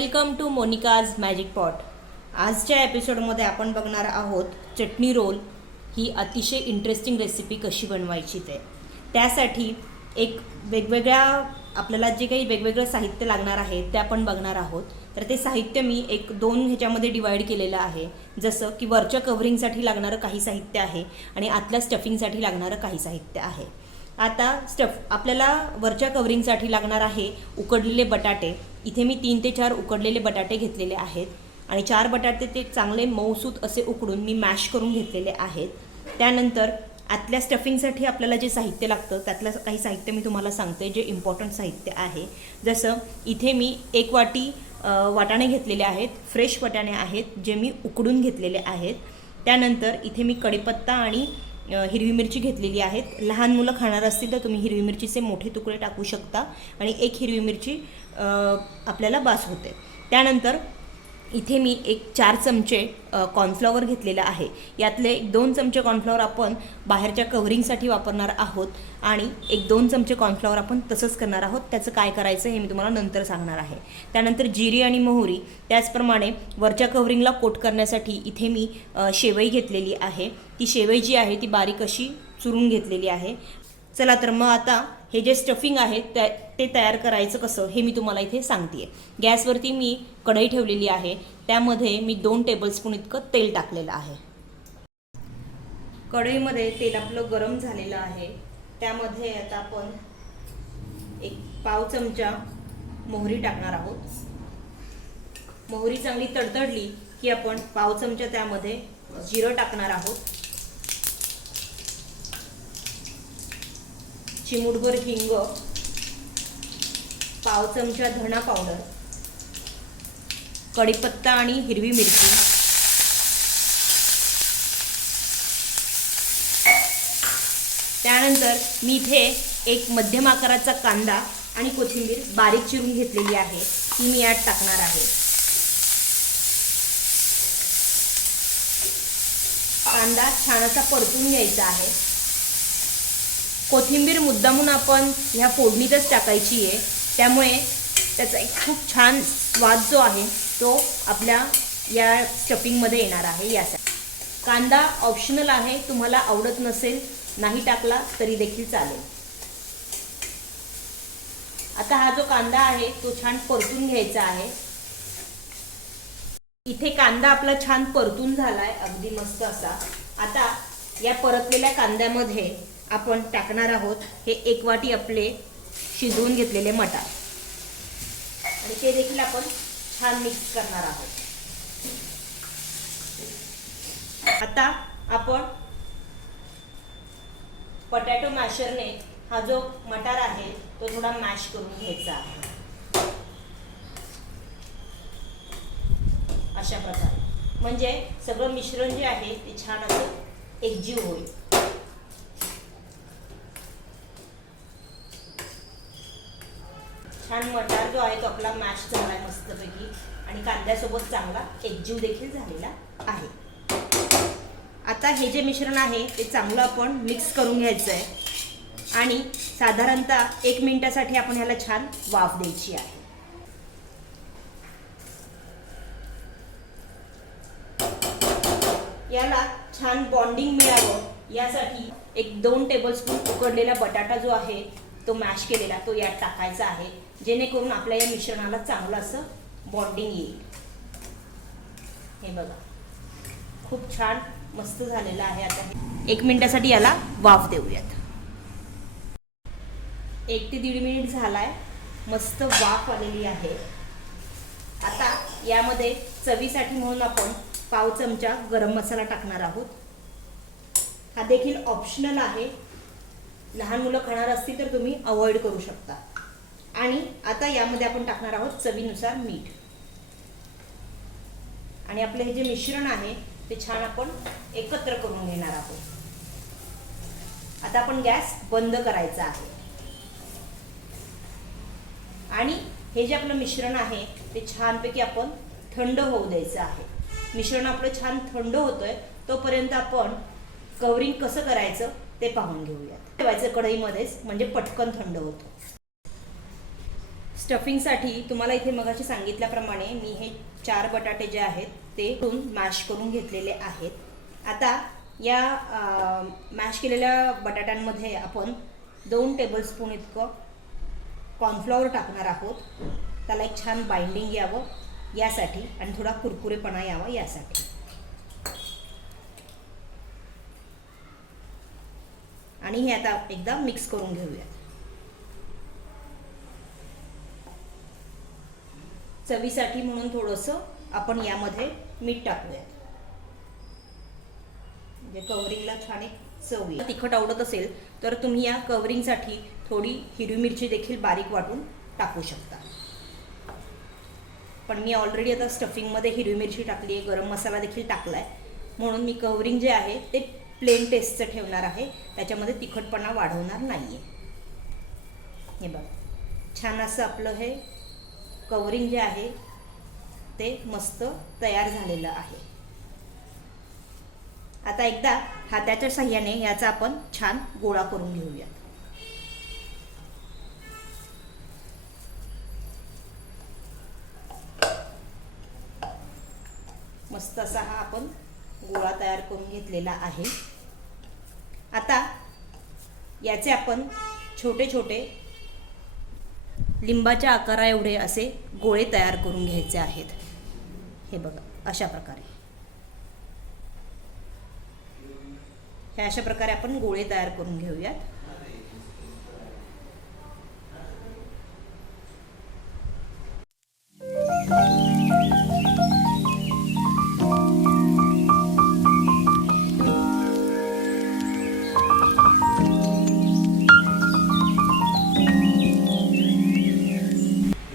Welcome to Monica's magic pot. आजच्या एपिसोडमध्ये आपण बघणार आहोत चटणी रोल ही अतिशय इंटरेस्टिंग रेसिपी कशी बनवायची ते। त्यासाठी एक वेगवेगळ्या आपल्याला जे काही वेगवेगळं साहित्य लागणार आहे ते आपण बघणार आहोत। तर ते साहित्य मी एक दोन ह्याच्यामध्ये डिवाइड केलेलं आहे। जसं की वरच्या कव्हरिंगसाठी लागणारं काही साहित्य आहे आणि आतल्या स्टफिंगसाठी लागणारं काही साहित्य आहे। आता आपल्याला वरच्या कव्हरिंगसाठी लागणार आहे उकडलेले बटाटे। इथे मी 3 ते 4 उकडलेले बटाटे घेतलेले आहेत आणि 4 बटाटे ते चांगले मऊसूत असे उकडून मी मॅश करून घेतलेले आहेत। त्यानंतर आतल्या स्टफिंगसाठी आपल्याला जे साहित्य लागतं त्यातलं काही साहित्य मी तुम्हाला सांगते जे इम्पॉर्टंट साहित्य आहे। जसं इथे मी 1 वाटी वाटाणे घेतलेले आहेत, फ्रेश वाटाणे आहेत जे मी उकडून घेतलेले आहेत। त्यानंतर इथे मी कढीपत्ता आणि हिरवी मिरची घेतलेली आहेत। लहान मुलं खाणार असतील तर तुम्ही हिरवी मिरचीचे मोठे तुकडे टाकू शकता आणि 1 हिरवी मिरची आपल्याला बास होते। त्यानंतर इथे मी 4 चमचे कॉर्नफ्लॉवर घेतलेला आहे। यातले 2 चमचे कॉर्नफ्लॉवर आपण बाहेरच्या कव्हरिंगसाठी वापरणार आहोत आणि 1-2 चमचे कॉर्नफ्लॉवर आपण तसंच करणार आहोत। त्याचं काय करायचं हे मी तुम्हाला नंतर सांगणार आहे। त्यानंतर जिरी आणि मोहरी, त्याचप्रमाणे वरच्या कव्हरिंगला कोट करण्यासाठी इथे मी शेवई घेतलेली आहे। ती शेवई जी आहे ती बारीक अशी चुरून घेतलेली आहे। चला तर मग आता हे जे स्टफिंग आहे ते तयार करायचं कसं हे मी तुम्हाला इथे सांगते। गॅसवरती मी कढई ठेवलेली आहे, त्यामध्ये मी 2 टेबलस्पून इतकं तेल टाकलेलं आहे। कढईमध्ये तेल आपलं गरम झालेलं आहे, त्यामध्ये आता आपण 1 पाव चमचा मोहरी टाकणार आहोत। मोहरी चांगली तडतडली की आपण पाव चमचा त्यामध्ये जिरं टाकणार आहोत। चिमूटभर हिंग, पाव चमचा धना पावडर, कढीपत्ता आणि हिरवी मिरची, त्यानंतर मी इथे 1 मध्यम आकाराचा कांदा आणि कोथिंबीर बारीक चिरून घेतलेली आहे ती मी यात टाकणार आहे। कांदा छान असा परतून घ्यायचा आहे। कोथिंबीर मुद्दामून आपण ह्या फोडणीतच टाकायची आहे, त्यामुळे त्याचा एक खूप छान स्वाद जो आहे तो आपल्या या स्टफिंगमध्ये येणार आहे। यासाठी कांदा ऑप्शनल आहे, तुम्हाला आवडत नसेल नाही टाकला तरी देखील चालेल। आता हा जो कांदा आहे तो छान परतून घ्यायचा आहे। इथे कांदा आपला छान परतून झालाय अगदी मस्त असा। आता या परतलेल्या कांद्यामध्ये आपण टाकणार आहोत हे 1 वाटी आपले शिजवून घेतलेले मटार आणि ते देखील आपण छान मिक्स करणार आहोत। आता आपण पोटॅटो मॅशरने हा जो मटार आहे तो थोडा मॅश करून घ्यायचा आहे अशा प्रकारे, म्हणजे सगळं मिश्रण जे आहे ते छान असं एकजीव होईल। छान मटार जो आहे तो आपला मॅश झाला आहे मस्तपैकी आणि कांद्यासोबत चांगला एकजीव देखील झालेला आहे। आता हे जे मिश्रण आहे ते चांगलं आपण मिक्स करून घ्यायचं आहे आणि साधारणतः 1 मिनिटासाठी आपण ह्याला छान वाफ द्यायची आहे। याला छान बॉन्डिंग मिळावं यासाठी 1-2 टेबलस्पून उकडलेला बटाटा जो आहे तो मॅश केलेला तो यात टाकायचा आहे, जेणेकरून आपल्या या मिश्रणाला चांगलं असं बॉन्डिंग येईल। हे बघा खूप छान मस्त झालेलं आहे। आता 1 मिनिटासाठी याला वाफ देऊयात। 1 ते 1.5 मिनिट झालाय, मस्त वाफ आलेली आहे। आता यामध्ये चवीसाठी म्हणून आपण पाव चमचा गरम मसाला टाकणार आहोत। हा देखील ऑप्शनल आहे, लहान मुलं खाणार असतील तर तुम्ही अवॉइड करू शकता। आणि आता यामध्ये आपण टाकणार आहोत चवीनुसार मीठ आणि आपले हे जे मिश्रण आहे ते छान आपण एकत्र करून घेणार आहोत। आता आपण गॅस बंद करायचा आहे आणि हे जे आपलं मिश्रण आहे ते छानपैकी आपण थंड होऊ द्यायचं आहे। मिश्रण आपलं छान थंड होतंय तोपर्यंत आपण कव्हरिंग कसं करायचं ते पाहून घेऊयात। ठेवायचं कढईमध्येच म्हणजे पटकन थंड होतं। स्टफिंगसाठी तुम्हाला इथे मगाशी सांगितल्याप्रमाणे मी हे 4 बटाटे जे आहेत ते मॅश करून घेतलेले आहेत. आता या मॅश केलेल्या बटाट्यांमध्ये आपण 2 टेबलस्पून इतकं कॉर्नफ्लॉवर टाकणार आहोत. त्याला एक छान बाइंडिंग यावं यासाठी आणि थोडा कुरकुरेपणा यावा यासाठी. आणि हे आता एकदा मिक्स करून घेऊया. चवीसाठी म्हणून थोडंसं आपण यामध्ये मीठ टाकूया, म्हणजे कवरिंगला छान एक चव येईल. तिखट आवडत असेल तर तुम्ही या कवरिंगसाठी थोडी हिरवी मिरची देखील बारीक वाटून टाकू शकता. पण मी ऑलरेडी आता स्टफिंगमध्ये हिरवी मिरची टाकली आहे, गरम मसाला देखील टाकला आहे, म्हणून मी कवरिंग जे आहे ते प्लेन टेस्टचं ठेवणार आहे. त्याच्यामध्ये तिखटपणा वाढवणार नाही आहे. हे बघ, छान असं आपलं हे कवरिंग जे आहे ते मस्त तयार झालेलं आहे. आता एकदा हाताच्या साह्याने याचा आपण छान गोळा करून घेऊया. मस्त असा हा आपण गोळा तयार करून घेतलेला आहे. आता याचे आपण छोटे छोटे लिंबाच्या आकारा एवढे असे गोळे तयार करून घ्यायचे आहेत. हे बघा, अशा प्रकारे हे अशा प्रकारे आपण गोळे तयार करून घेऊयात.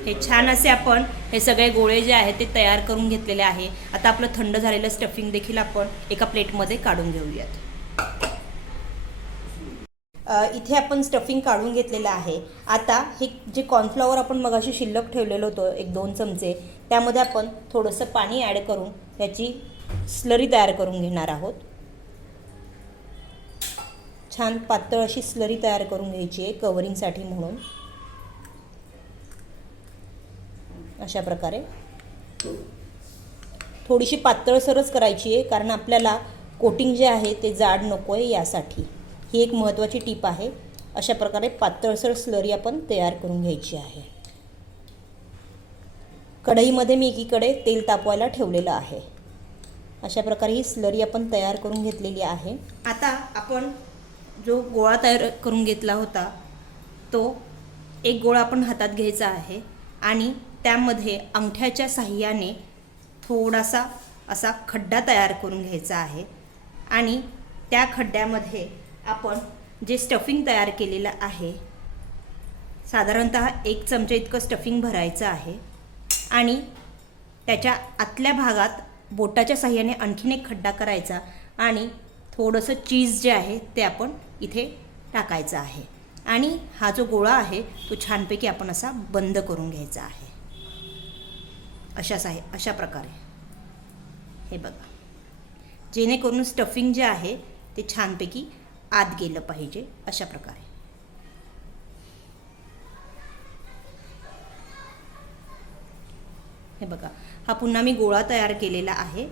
हे छान असे आपण हे सगळे गोळे जे आहेत ते तयार करून घेतलेले आहे. आता आपलं थंड झालेलं स्टफिंग देखील आपण एका प्लेटमध्ये काढून घेऊयात. इथे आपण स्टफिंग काढून घेतलेलं आहे. आता हे जे कॉर्नफ्लॉवर आपण मगाशी शिल्लक ठेवलेलं होतं 1-2 चमचे, त्यामध्ये आपण थोडंसं पाणी ॲड करून त्याची स्लरी तयार करून घेणार आहोत. छान पातळ अशी स्लरी तयार करून घ्यायची आहे कवरिंगसाठी म्हणून. अशा प्रकारे थोडीशी पातळसरच करायची आहे, कारण आपल्याला कोटिंग जे आहे ते जाड नको आहे यासाठी. ही एक महत्त्वाची टीप आहे. अशा प्रकारे पातळसर स्लरी आपण तयार करून घ्यायची आहे. कढईमध्ये मी एकीकडे तेल तापवायला ठेवलेलं आहे. अशा प्रकारे ही स्लरी आपण तयार करून घेतलेली आहे. आता आपण जो गोळा तयार करून घेतला होता तो एक गोळा आपण हातात घ्यायचा आहे आणि त्यामध्ये अंगठ्याच्या साहाय्याने थोडासा असा खड्डा तयार करून घ्यायचा आहे. आणि त्या खड्ड्यामध्ये आपण जे स्टफिंग तयार केलेलं आहे, साधारणतः 1 चमचा इतकं स्टफिंग भरायचं आहे. आणि त्याच्या आतल्या भागात बोटाच्या साहाय्याने आणखीन एक खड्डा करायचा आणि थोडंसं चीज जे आहे ते आपण इथे टाकायचं आहे. आणि हा जो गोळा आहे तो छानपैकी आपण असा बंद करून घ्यायचा आहे. अशा प्रकारे हे बघा, जेणेकरून स्टफिंग जे आहे ते छानपैकी आत गेलं पाहिजे. अशा प्रकारे हे बघा, हा पुन्हा मी गोळा तयार केलेला आहे.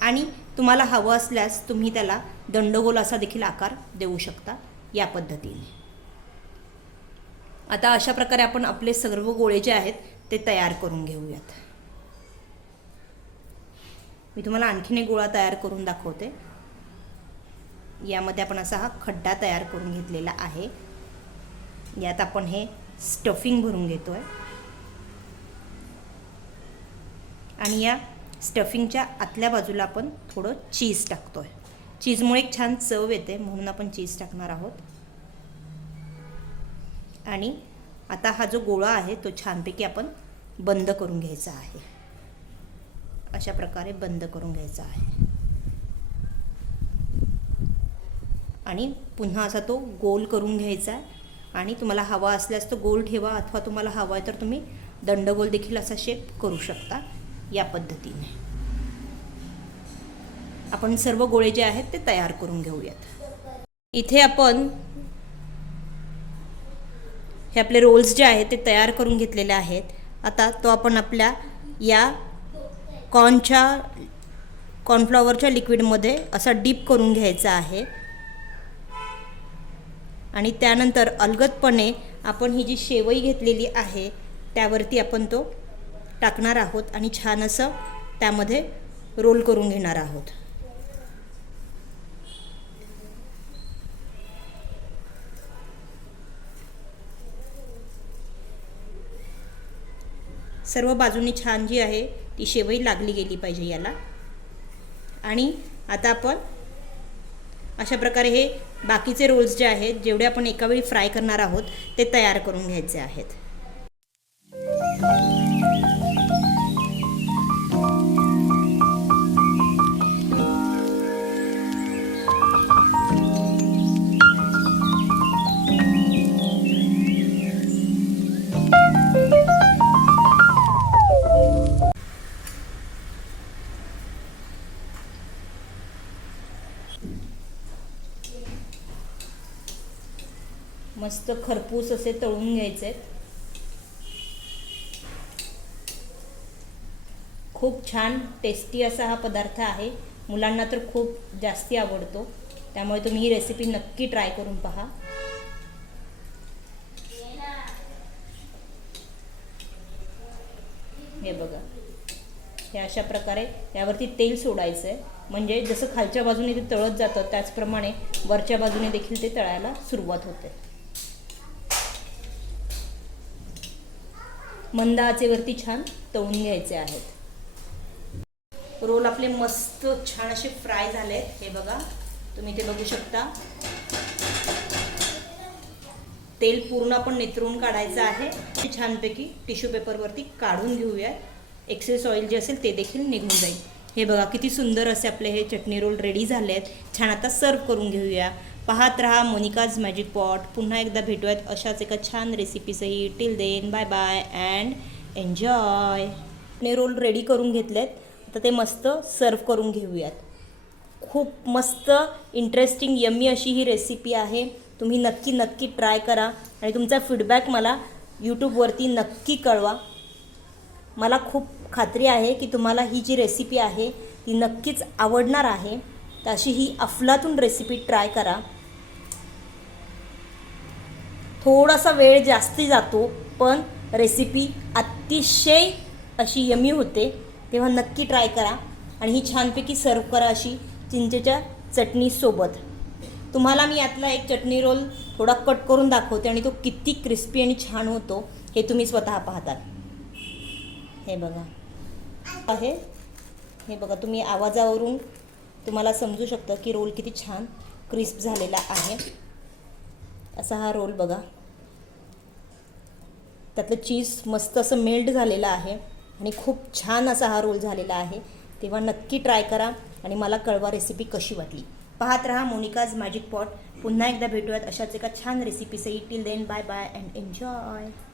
आणि तुम्हाला हवं असल्यास तुम्ही त्याला दंडगोल असा देखील आकार देऊ शकता या पद्धतीने. आता अशा प्रकारे आपण आपले सर्व गोळे जे आहेत ते तयार करून घेऊयात. मी तुम्हाला आणखीन एक गोळा तयार करून दाखवते. यामध्ये आपण असा हा खड्डा तयार करून घेतलेला आहे. यात आपण हे स्टफिंग भरून घेतोय आणि या स्टफिंगच्या आतल्या बाजूला आपण थोडं चीज टाकतोय. चीजमुळे एक छान चव येते म्हणून आपण चीज टाकणार आहोत. आणि आता हा जो गोळा आहे तो छानपैकी आपण बंद करून घ्यायचा आहे. अशा प्रकारे बंद करून घ्यायचा आहे. आणि पुन्हा असा तो गोल करून घ्यायचा आहे. आणि तुम्हाला हवा असल्यास तो गोल ठेवा, अथवा तुम्हाला हवा आहे तर तुम्ही दंडगोल देखील असा शेप करू शकता. या पद्धतीने आपण सर्व गोळे जे आहेत ते तयार करून घेऊयात. इथे आपण हे आपले रोल्स जे आहेत ते तयार करून घेतलेले आहेत. आता तो आपण आपल्या या कॉर्नफ्लॉवरच्या लिक्विडमध्ये असा डीप करून घ्यायचा आहे. आणि त्यानंतर अलगदपणे आपण ही जी शेवई घेतलेली आहे त्यावरती आपण तो टाकणार आहोत आणि छान असं त्यामध्ये रोल करून घेणार आहोत. सर्व बाजूनी छान जी आहे ती शेवई लागली गेली पाहिजे याला. आणि आता आपण अशा प्रकारे हे बाकीचे रोल्स जे आहेत जेवढे आपण एका वेळी फ्राय करणार आहोत ते तयार करून घ्यायचे आहेत. मस्त खरपूस असे तळून घ्यायचे. खूप छान टेस्टी असा हा पदार्थ आहे. मुलांना तर खूप जास्ती आवडतो. त्यामुळे तुम्ही ही रेसिपी नक्की ट्राय करून पहा. हे बघा, हे अशा प्रकारे यावरती तेल सोडायचं आहे. म्हणजे जसं खालच्या बाजूने ते तळत जातं त्याचप्रमाणे वरच्या बाजूने देखील ते तळायला सुरुवात होते. मंद आचेवरती छान तळून घ्यायचे आहेत. रोल आपले मस्त छान असे फ्राय झाले. हे बघा, तुम्ही ते बघू शकता. तेल पूर्ण आपण नितरून काढायचं आहे. छानपैकी टिश्यू पेपरवरती काढून घेऊया. एक्सेस ऑइल जे असेल ते देखील निघून जाईल. हे बघा किती सुंदर असे आपले हे चटणी रोल रेडी झाले आहेत. छान आता सर्व करून घेऊया. पाहत रहा मोनिकाज मॅजिक पॉट. पुन्हा एकदा भेटूयात अशाच एका छान रेसिपीसही. Till then bye bye and enjoy. चटणी रोल रेडी करून घेतलेत. आता ते मस्त सर्व करून घेऊयात. खूप मस्त इंटरेस्टिंग यम्मी अशी ही रेसिपी आहे. तुम्ही नक्की ट्राय करा आणि तुमचा फीडबॅक मला यूट्यूबवरती नक्की कळवा. मला खूप खात्री आहे की तुम्हाला ही जी रेसिपी आहे ती नक्कीच आवडणार आहे. तर अशी ही अफलातून रेसिपी ट्राय करा. थोडासा वेळ जास्ती जातो पण रेसिपी अतिशय अशी यमी होते. तेव्हा नक्की ट्राय करा आणि ही छानपैकी सर्व करा अशी चिंचेच्या चटणीसोबत. तुम्हाला मी यातला एक चटणी रोल थोडा कट करून दाखवते आणि तो किती क्रिस्पी आणि छान होतो हे तुम्ही स्वतः पाहतात. हे बघा आहे. हे बघा, तुम्ही आवाजावरून तुम्हाला समजू शकतं की रोल किती छान क्रिस्प झालेला आहे. असा हा रोल बघा. त्यातलं चीज मस्त असं मेल्ट झालेलं आहे आणि खूप छान असा हा रोल झालेला आहे. तेव्हा नक्की ट्राय करा आणि मला कळवा रेसिपी कशी वाटली. पाहत रहा मोनिकाज मॅजिक पॉट. पुन्हा एकदा भेटूयात अशाच एका छान रेसिपीसही. Till then bye bye and enjoy.